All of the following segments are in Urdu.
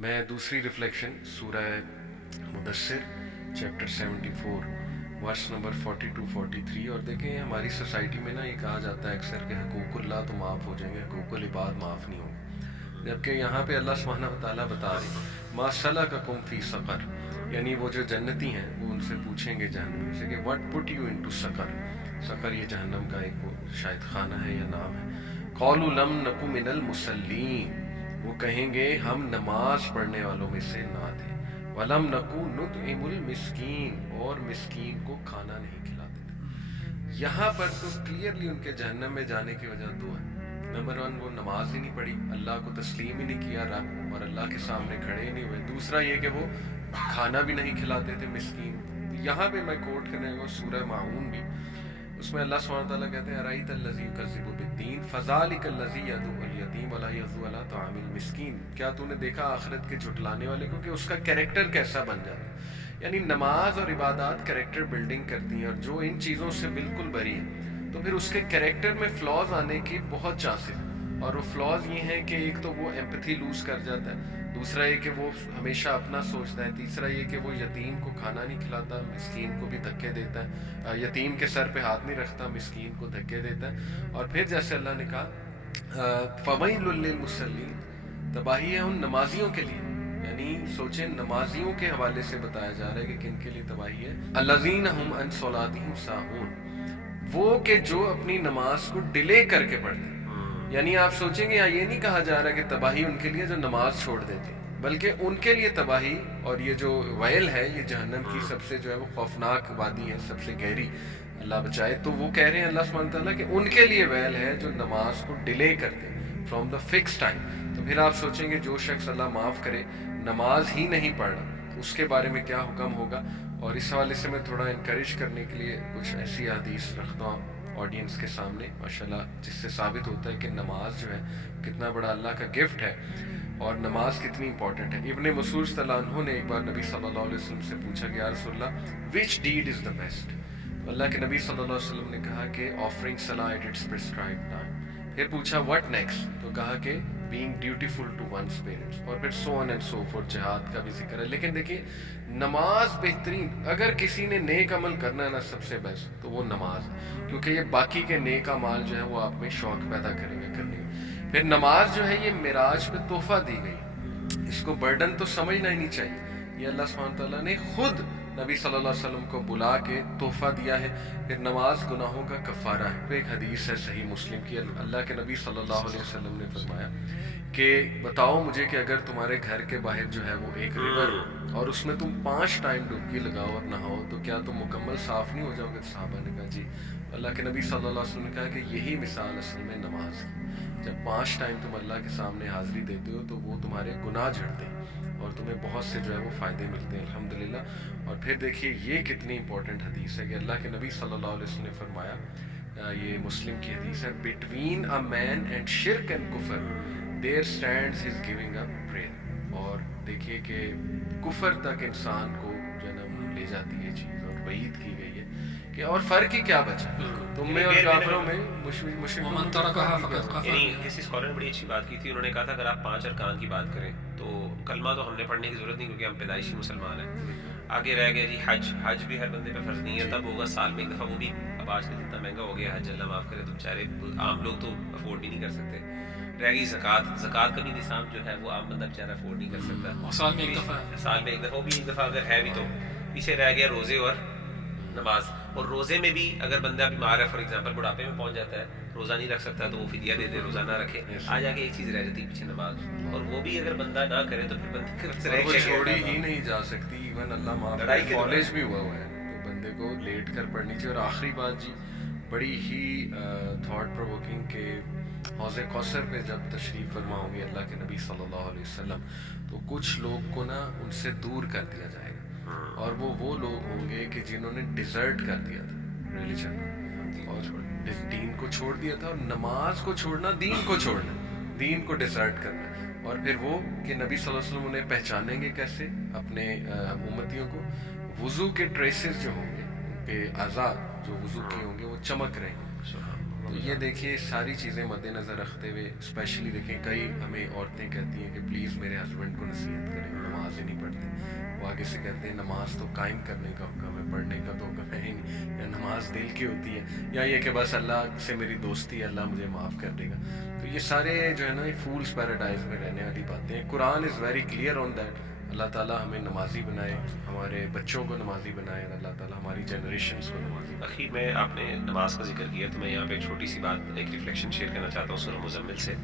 میں دوسری ریفلیکشن سورہ مدثر چیپٹر 74 ورس نمبر 42-43. اور دیکھیں ہماری سوسائٹی میں نا یہ کہا جاتا ہے اکثر کہ حقوق اللہ تو معاف ہو جائیں گے، حقوق العباد معاف نہیں ہوں گے، جبکہ یہاں پہ اللہ سبحانہ وتعالیٰ بتا رہے ما سلککم فی سقر، یعنی وہ جو جنتی ہیں وہ ان سے پوچھیں گے جہنم سے کہ واٹ پٹ یو انٹو سقر. سقر یہ جہنم کا ایک وہ شاید خانہ ہے یا نام ہے. قالوا لم نک من المصلین، وہ کہیں گے ہم نماز پڑھنے والوں میں سے نہ تھے. وَلَمْ نَكُ نُطْعِمُ الْمِسْكِينَ، اور مسکین کو کھانا نہیں کھلاتے تھے. یہاں پر تو کلیئرلی ان کے جہنم میں جانے کی وجہ دو ہے. نمبر 1 وہ نماز ہی نہیں پڑھی، اللہ کو تسلیم ہی نہیں کیا رب، اور اللہ کے سامنے کھڑے ہی نہیں ہوئے. دوسرا یہ کہ وہ کھانا بھی نہیں کھلاتے تھے مسکین. یہاں پہ میں کوٹ کرنے کو سورہ ماعون بھی، اس میں اللہ سبحانہ وتعالیٰ کہتے ہیں ارأیت الذی یکذب بالدین فذلک الذی یدعو الیتیم ولا یحض علی طعام المسکین. کیا تو نے دیکھا آخرت کے جھٹلانے والے کو کہ اس کا کیریکٹر کیسا بن جاتا ہے. یعنی نماز اور عبادات کیریکٹر بلڈنگ کرتی ہیں، اور جو ان چیزوں سے بالکل بری ہے تو پھر اس کے کیریکٹر میں فلاز آنے کی بہت چانسز ہیں. اور وہ فلاز یہ ہیں کہ ایک تو وہ ایمپتھی لوز کر جاتا ہے، دوسرا یہ کہ وہ ہمیشہ اپنا سوچتا ہے، تیسرا یہ کہ وہ یتیم کو کھانا نہیں کھلاتا، مسکین کو بھی دھکے دیتا ہے، یتیم کے سر پہ ہاتھ نہیں رکھتا، مسکین کو دھکے دیتا ہے. اور پھر جیسے اللہ نے کہا فویل للمصلین، تباہی ہے ان نمازیوں کے لیے. یعنی سوچیں نمازیوں کے حوالے سے بتایا جا رہا ہے کہ کن کے لیے تباہی ہے. الذین هم عن صلاتهم ساہون، وہ کہ جو اپنی نماز کو ڈیلے کر کے پڑھتے ہیں. یعنی آپ سوچیں گے یہ نہیں کہا جا رہا کہ تباہی ان کے لیے جو نماز چھوڑ دیتے، بلکہ ان کے لیے تباہی. اور یہ جو ویل ہے یہ جہنم کی سب سے جو ہے وہ خوفناک وادی ہے، سب سے گہری، اللہ بچائے. تو وہ کہہ رہے ہیں اللہ سبحانہ تعالیٰ کہ ان کے لیے ویل ہے جو نماز کو ڈیلے کرتے فرام دا فکس ٹائم. تو پھر آپ سوچیں گے جو شخص اللہ معاف کرے نماز ہی نہیں پڑھنا اس کے بارے میں کیا حکم ہوگا. اور اس حوالے سے میں تھوڑا انکریج کرنے کے لیے کچھ ایسی حدیث رکھتا ہوں آڈینس کے سامنے ماشاءاللہ، جس سے ثابت ہوتا ہے کہ نماز جو ہے کتنا بڑا اللہ کا گفٹ ہے اور نماز کتنی امپورٹنٹ ہے. ابن مسعود صلی اللہ عنہ نے ایک بار نبی صلی اللہ علیہ وسلم سے پوچھا کہ یا رسول اللہ وچ ڈیڈ از دا بیسٹ. اللہ کے نبی صلی اللہ علیہ وسلم نے کہا کہ آفرنگ صلاح ایٹ اٹس پرسکرائبڈ ٹائم. پھر پوچھا واٹ نیکسٹ، تو کہا کہ being dutiful to once parents, اور پھر سو آن اینڈ سو فورتھ، جہاد کا بھی ذکر ہے. لیکن دیکھیے نماز بہترین، اگر کسی نے نیک عمل کرنا ہے نا سب سے بیسٹ تو وہ نماز ہے، کیونکہ یہ باقی کے نیک اعمال جو ہے وہ آپ میں شوق پیدا کریں گے کرنے کا. پھر نماز جو ہے یہ معراج پہ تحفہ دی گئی، اس کو برڈن تو سمجھنا ہی نہیں چاہیے. یہ اللہ سبحانہ تعالیٰ نے خود نبی صلی اللہ علیہ وسلم کو بلا کے تحفہ دیا ہے. پھر نماز گناہوں کا کفارہ ہے. پھر ایک حدیث ہے صحیح مسلم کی، اللہ کے نبی صلی اللہ علیہ وسلم نے فرمایا کہ بتاؤ مجھے کہ اگر تمہارے گھر کے باہر جو ہے وہ ایک ریور ہو اور اس میں تم 5 ٹائم ڈبکی لگاؤ اور نہاؤ تو کیا تم مکمل صاف نہیں ہو جاؤ گے؟ صحابہ نے کہا جی. اللہ کے نبی صلی اللہ علیہ وسلم نے کہا کہ یہی مثال اصل میں نماز کی. جب 5 ٹائم تم اللہ کے سامنے حاضری دیتے ہو تو وہ تمہارے گناہ جھڑتے ہیں اور تمہیں بہت سے جو ہے وہ فائدے ملتے ہیں الحمدللہ. اور پھر دیکھیے یہ کتنی امپورٹنٹ حدیث ہے کہ اللہ کے نبی صلی اللہ علیہ وسلم نے فرمایا، یہ مسلم کی حدیث ہے، بٹوین اے مین اینڈ شرک اینڈ کفر there stands his giving up prayer. اور دیکھیے کہ کفر تک انسان کو جنم لے جاتی ہے چیز، اور وعید کی گئی ہے کہ اور فرق ہی کیا بچا تم میں اور کافروں میں. یعنی کسی اسکالر نے بڑی اچھی بات کی تھی، انہوں نے کہا تھا اگر آپ 5 ارکان کی بات کریں تو کلمہ تو ہم نے پڑھنے کی ضرورت نہیں کیونکہ ہم پیدائشی مسلمان ہیں. آگے رہ گیا جی حج بھی ہر بندے پہ فرض نہیں ہے، تب ہوگا سال میں ایک دفعہ، وہ بھی اب آج کل اتنا مہنگا ہو گیا حج، اللہ معاف کرے تو بیچارے عام لوگ تو افورڈ بھی نہیں کر سکتے. رہ گئی زکوٰۃ کا بھی نصاب جو ہے وہ عام بندہ بیچارہ افورڈ نہیں کر سکتا، سال میں ایک دفعہ وہ بھی ایک دفعہ اگر ہے بھی تو. پیچھے رہ گیا روزے اور نماز. اور روزے میں بھی اگر بندہ بیمار ہے، فار ایگزامپل بڑھاپے میں پہنچ جاتا ہے، روزہ نہیں رکھ سکتا تو وہ فدیہ دے دے، روزہ نہ رکھے. آ جا کے ایک چیز رہ جاتی ہے پیچھے نماز، اور وہ بھی اگر بندہ نہ کرے تو پھر بندے کو چھوڑی ہی نہیں جا سکتی. ایون اللہ معاف کرے کالج بھی ہوا ہے تو بندے کو لیٹ کر پڑھنی چاہیے. اور آخری بات جی بڑی ہی تھاٹ پرووکنگ کہ حوض کوثر پہ جب تشریف فرما ہوں گے اللہ کے نبی صلی اللہ علیہ وسلم تو کچھ لوگ کو نا ان سے دور کر دیا جائے گا، اور وہ لوگ ہوں گے کہ جنہوں نے ڈیزرٹ کر دیا تھا ریلیجن اور دین کو چھوڑ دیا تھا. اور نماز کو چھوڑنا دین کو چھوڑنا، دین کو ڈیزرٹ کرنا. اور پھر وہ کہ نبی صلی اللہ علیہ وسلم انہیں پہچانیں گے کیسے اپنے امتیوں کو؟ وضو کے ٹریسز جو ہوں گے ان پہ اعضاء جو وضو کے ہوں گے وہ چمک رہے ہیں. تو یہ دیکھیے ساری چیزیں مد نظر رکھتے ہوئے اسپیشلی دیکھیں کئی ہمیں عورتیں کہتی ہیں کہ پلیز میرے ہسبینڈ کو نصیحت کریں پڑھتے ہیں. وہ آگے سے کہتے ہیں نماز تو قائم کرنے کا حکم ہے, پڑھنے کا تو حکم ہے ہی نہیں. یا نماز دل کی ہوتی ہے, یا یہ کہ بس اللہ سے میری دوستی ہے, اللہ مجھے معاف کر دے گا. تو یہ سارے جو ہے نا یہ فولس پیراڈائز میں رہنے والی باتیں ہیں. قرآن is very clear on that. اللہ تعالیٰ ہمیں نمازی بنائے, ہمارے بچوں کو نمازی بنائے, اور اللہ تعالیٰ ہماری جنریشنز کو نمازی بنائے. اخیر میں آپ نے نماز کا ذکر کیا تو میں یہاں پہ ایک چھوٹی سی بات, ایک ریفلیکشن شیئر کرنا چاہتا ہوں سورہ مزمل سے.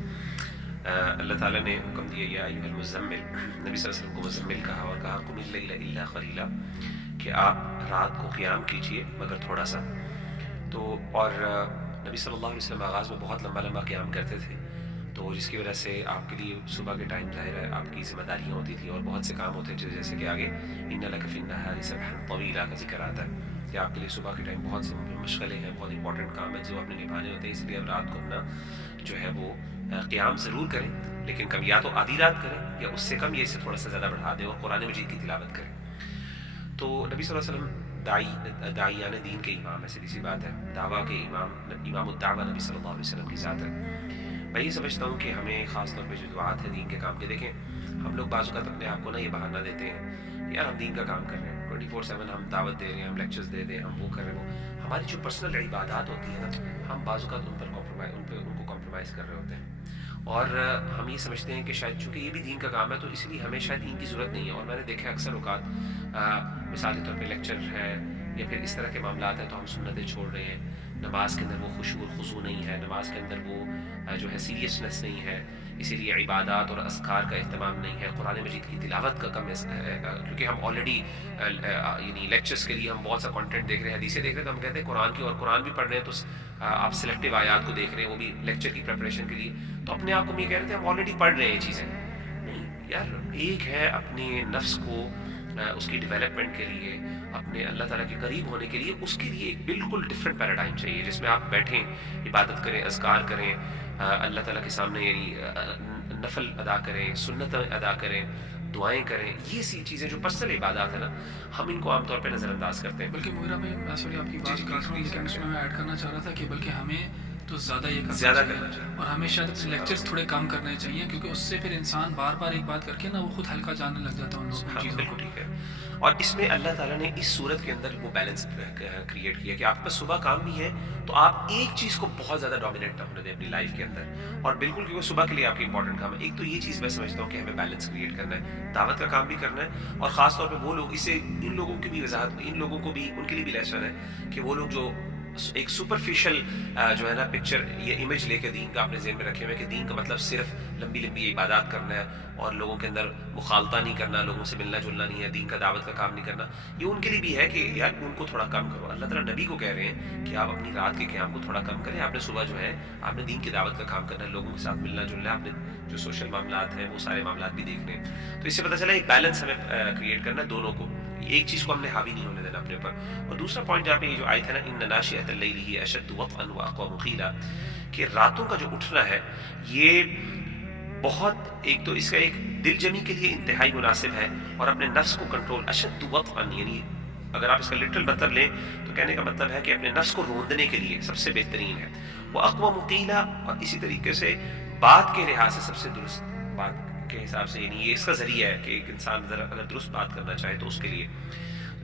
اللہ تعالیٰ نے حکم دیا یا ایھا المزمل, نبی صلی اللہ علیہ وسلم کو مزمل کہا, اور کہا قم اللیل الا قلیلا, کہ آپ رات کو قیام کیجئے مگر تھوڑا سا. تو اور نبی صلی اللہ علیہ وسلم آغاز میں بہت لمبا لمبا قیام کرتے تھے, تو جس کی وجہ سے آپ کے لیے صبح کے ٹائم ظاہر ہے آپ کی ذمہ داریاں ہوتی تھیں اور بہت سے کام ہوتے تھے, جیسے کہ آگے ان لک فی النہار سبحا طویلا کا ذکر آتا ہے کہ آپ کے لیے صبح کے ٹائم بہت سے مشغلے ہیں, بہت امپورٹنٹ کام ہیں جو آپ نے نبھانے ہوتے ہیں. اس لیے اب رات کو اپنا جو ہے وہ قیام ضرور کریں, لیکن کم یا تو آدھی رات کریں یا اس سے کم, یا اس سے تھوڑا سا زیادہ بڑھا دیں, اور قرآن مجید کی تلاوت کریں. تو نبی صلی اللہ علیہ وسلم داعیان دین کے امام ہے, سیدھی سی بات ہے, دعویٰ کے امام الدعوہ نبی صلی اللہ علیہ وسلم کی ذات ہے. میں یہ سمجھتا ہوں کہ ہمیں خاص طور پہ جو دعات ہیں دین کے کام کے, دیکھیں ہم لوگ بعض اوقات اپنے آپ کو نا یہ بہانہ دیتے ہیں یار ہم دین کا کام کر رہے ہیں 24/7, ہم دعوت دے رہے ہیں, ہم لیکچرز دے رہے ہیں, ہم وہ کر رہے ہیں, وہ ہماری جو پرسنل عبادات ہوتی ہیں نا, ہم بعض اوقات ان کو کمپرومائز کر رہے ہوتے ہیں, اور ہم یہ سمجھتے ہیں کہ شاید چونکہ یہ بھی دین کا کام ہے تو اس لیے ہمیں شاید دین کی ضرورت نہیں ہے. اور میں نے دیکھا اکثر اوقات مثال کے طور پہ لیکچر ہے یا پھر اس طرح کے معاملات ہیں تو ہم سنتیں چھوڑ رہے ہیں, نماز کے اندر وہ خشوع اور خضوع نہیں ہے, نماز کے اندر وہ جو ہے سیریسنس نہیں ہے, اسی لیے عبادات اور اذکار کا اہتمام نہیں ہے, قرآن مجید کی تلاوت کا کم ہے, کیونکہ ہم آلریڈی یعنی لیکچرز کے لیے ہم بہت سا کنٹینٹ دیکھ رہے ہیں, حدیثیں دیکھ رہے ہیں, تو ہم کہتے ہیں قرآن کی, اور قرآن بھی پڑھ رہے ہیں تو آپ سلیکٹیو آیات کو دیکھ رہے ہیں, وہ بھی لیکچر کی پریپریشن کے لیے, تو اپنے آپ کو ہم یہ کہہ رہے تھے ہم آلریڈی پڑھ رہے ہیں یہ چیزیں. نہیں یار, ایک ہے اپنے نفس کو اس کی ڈیولپمنٹ کے لیے, اپنے اللہ تعالیٰ کے قریب ہونے کے لیے, اس کے لیے ایک بالکل ڈفرینٹ پیراڈائم چاہیے جس میں آپ بیٹھیں, عبادت کریں, اذکار کریں, اللہ تعالیٰ کے سامنے یعنی نفل ادا کریں, سنت ادا کریں, دعائیں کریں. یہ سی چیزیں جو پرسنل عبادات ہیں نا, ہم ان کو عام طور پہ نظر انداز کرتے ہیں. بلکہ مغیرہ میں سوری آپ کی بات کاٹ رہا ہوں, لیکن اس میں ایڈ کرنا چاہ رہا تھا کہ بلکہ ہمیں تو زیادہ یہ زیادہ کرنا چاہیے, اور ہمیں شاید لیکچرز تھوڑے کم کرنے چاہیے, کیونکہ اس سے پھر انسان بار بار ایک بات کر کے نا وہ خود ہلکا جاننے لگ جاتا ہے ان لوگوں چیزوں کو. ٹھیک ہے. اور اس میں اللہ تعالیٰ نے اس صورت کے اندر وہ بیلنس کریٹ کیا کہ آپ کے پاس صبح کام بھی ہے تو آپ ایک چیز کو بہت زیادہ ڈومینیٹ نہ ہونے دیں اپنی لائف کے اندر, اور بالکل کیونکہ صبح کے لیے آپ کی امپورٹنٹ کام ہے. ایک تو یہ چیز میں سمجھتا ہوں کہ ہمیں بیلنس کریٹ کرنا ہے, دعوت کا کام بھی کرنا ہے, اور خاص طور پہ وہ لوگ, اسے ان لوگوں کی بھی وضاحت, ان لوگوں کو بھی, ان کے لیے بھی لیسن ہے کہ وہ لوگ جو ایک سپرفیشل جو ہے نا پکچر یہ امیج لے کے دین کا اپنے ذہن میں رکھے ہوئے کہ دین کا مطلب صرف لمبی لمبی عبادات کرنا ہے اور لوگوں کے اندر مخالطہ نہیں کرنا, لوگوں سے ملنا جلنا نہیں ہے, دین کا دعوت کا کام نہیں کرنا, یہ ان کے لیے بھی ہے کہ یار ان کو تھوڑا کم کرو. اللہ تعالیٰ نبی کو کہہ رہے ہیں کہ آپ اپنی رات کے قیام کو تھوڑا کم کریں, آپ نے صبح جو ہے آپ نے دین کی دعوت کا کام کرنا ہے, لوگوں کے ساتھ ملنا جلنا ہے, آپ نے جو سوشل معاملات ہیں وہ سارے معاملات بھی دیکھنے ہیں. تو اس سے پتہ چلا ایک بیلنس ہمیں کریٹ کرنا ہے دونوں کو, ایک چیز کو ہم نے حاوی نہیں ہونے دینا اپنے اوپر. اور دوسرا پوائنٹ جہاں پہ یہ جو آیت ہے نا ان ناشئۃ اللیل ہی اشد وطئا واقوم قیلا, کہ راتوں کا جو اٹھنا ہے یہ بہت, ایک تو اس کا ایک دل جمی کے لیے انتہائی مناسب ہے, اور اپنے نفس کو کنٹرول, اشد وطئا یعنی اگر آپ اس کا لٹرل مطلب لیں تو کہنے کا مطلب ہے کہ اپنے نفس کو روندنے کے لیے سب سے بہترین ہے. وہ اقوام قیلا, اور اسی طریقے سے بات کے لحاظ سے سب سے درست بات کے حساب سے, یعنی یہ اس کا ذریعہ ہے کہ ایک انسان اگر درست بات کرنا چاہے تو اس کے لیے